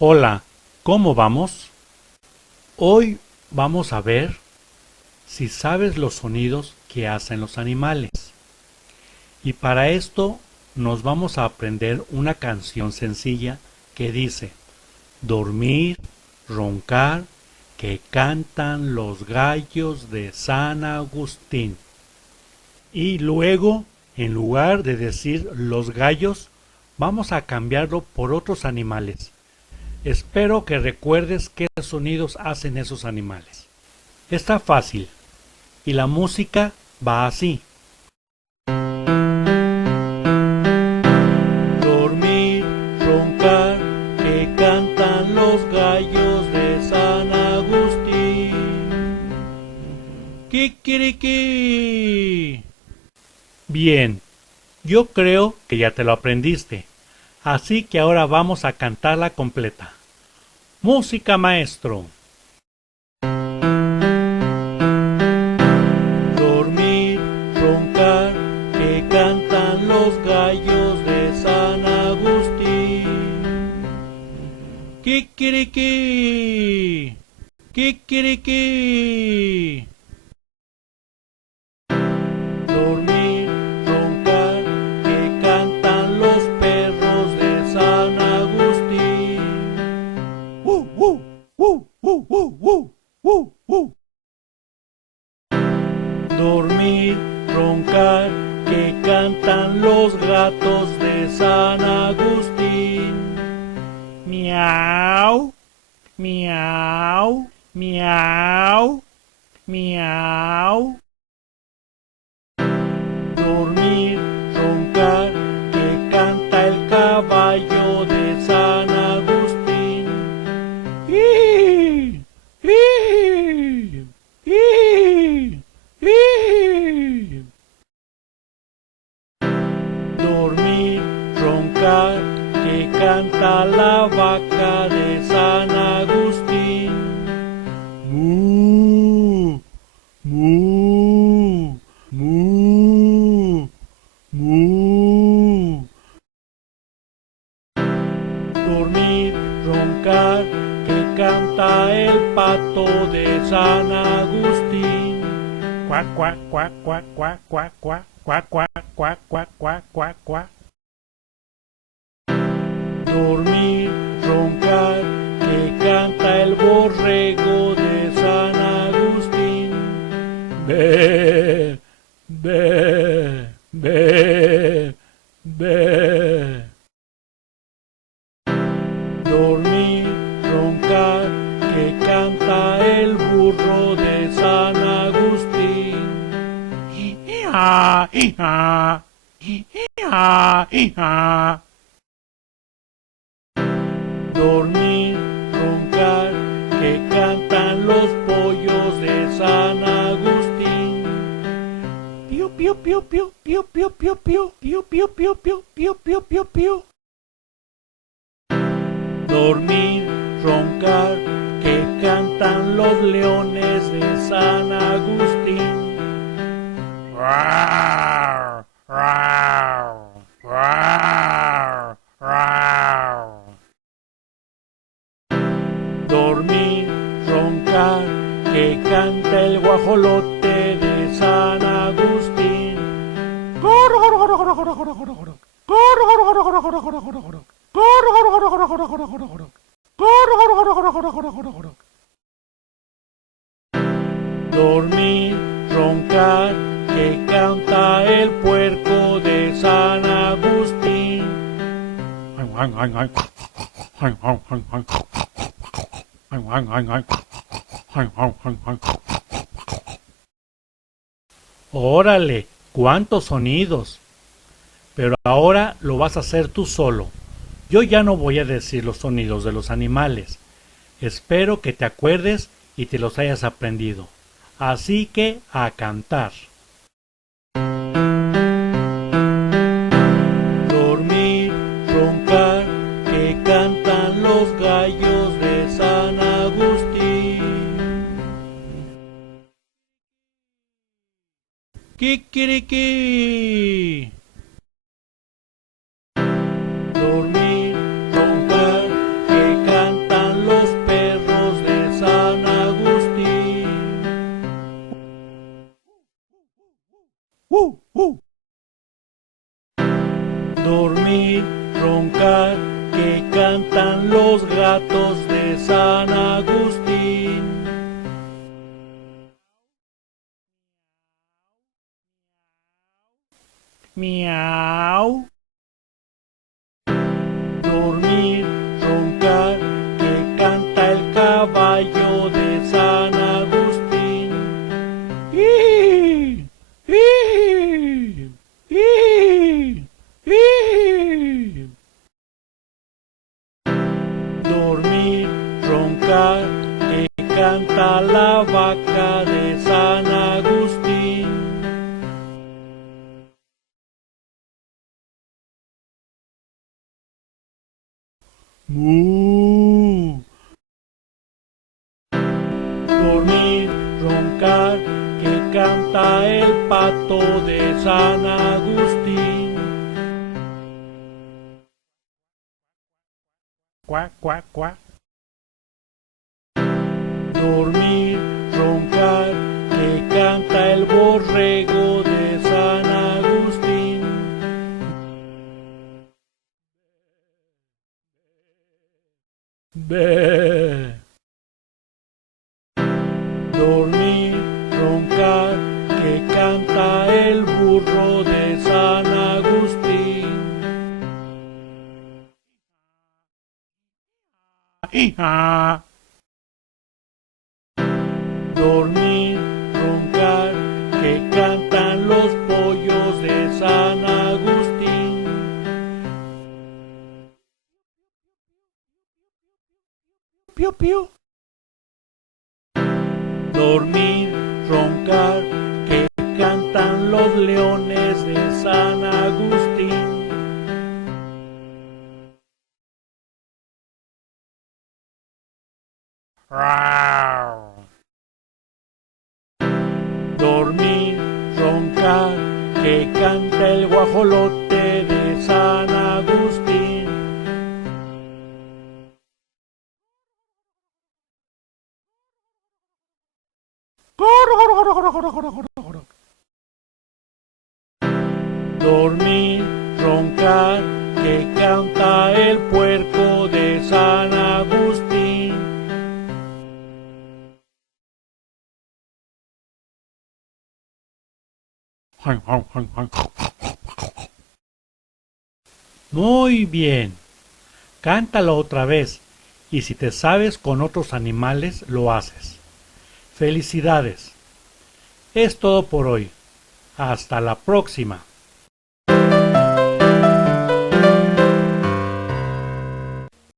Hola, ¿cómo vamos? Hoy vamos a ver si sabes los sonidos que hacen los animales. Y para esto nos vamos a aprender una canción sencilla que dice dormir, roncar, que cantan los gallos de San Agustín. Y luego, en lugar de decir los gallos, vamos a cambiarlo por otros animales. Espero que recuerdes qué sonidos hacen esos animales. Está fácil. Y la música va así. Dormir, roncar, que cantan los gallos de San Agustín. ¡Kikiriki! Bien, yo creo que ya te lo aprendiste. Así que ahora vamos a cantarla completa. Música, maestro. Dormir, roncar, que cantan los gallos de San Agustín. ¡Kikiriki! ¡Kikiriki! Dormir, roncar, que cantan los perros de San Agustín. ¡Uh, uh, uh, uh, uh, uh, uh, uh! Dormir, roncar, que cantan los gatos de San Agustín. Miau, miau, miau, miau. Dormir, roncar, que canta el caballo de San Agustín. ¡Ii! ¡Ii! ¡Ii! ¡Ii! Dormir, roncar, que canta la vaca de San Agustín. ¡Mu! ¡Mu! ¡Mu! ¡Mu! Dormir, roncar, que canta el pato de San Agustín. Cuac, cuac, cuac, cuac, cuac, cuac, cuac, cuac, cuac, cuac, cuac, cuac, cuac, cuac. Dormir, roncar, que canta el borrego de San Agustín. Be, be, be, be. Dormir, roncar, que canta el burro de San Agustín. ¡Ia, ia! ¡Ia, ia! Dormir, roncar, que cantan los pollos de San Agustín. Piu, piu, piu, piu, piu, piu, piu, piu, piu, piu, piu, piu, piu, piu, piu, piu. Dormir, roncar, que cantan los leones de San Agustín. Rar, rar, rar, rar. Dormir, roncar, que canta el guajolote de San Agustín. Dormir, roncar, que canta el puerco de San Agustín. Órale, cuántos sonidos. Pero ahora lo vas a hacer tú solo. Yo ya no voy a decir los sonidos de los animales. Espero que te acuerdes y te los hayas aprendido. Así que a cantar. Dormir, roncar, que cantan los gallos de San Agustín. ¡Kikiriki! Dormir, roncar, que cantan dormir, roncar, que cantan los gatos de San Agustín. Miau. Dormir, roncar, que canta el caballo de San Agustín. ¡Ih! ¡Ih! ¡Ih! ¡Ih! Dormir, roncar, que canta la vaca de San Agustín. ¡Mu! Dormir, roncar, que canta el pato de San Agustín. Cuac, cuac, cuac. Dormir, roncar, que canta el borrego de San Agustín. Bé. Dormir, roncar, que canta el burro de San Agustín. ¡Hija! Dormir, roncar, que cantan los pollos de San Agustín. Piu, piu. Dormir, roncar, que cantan los leones de San Agustín. Dormir, roncar, que canta el guajolote de San Agustín. Dormir, roncar, que canta el puerco de San Agustín. Muy bien, cántalo otra vez y si te sabes con otros animales lo haces. Felicidades. Es todo por hoy. Hasta la próxima.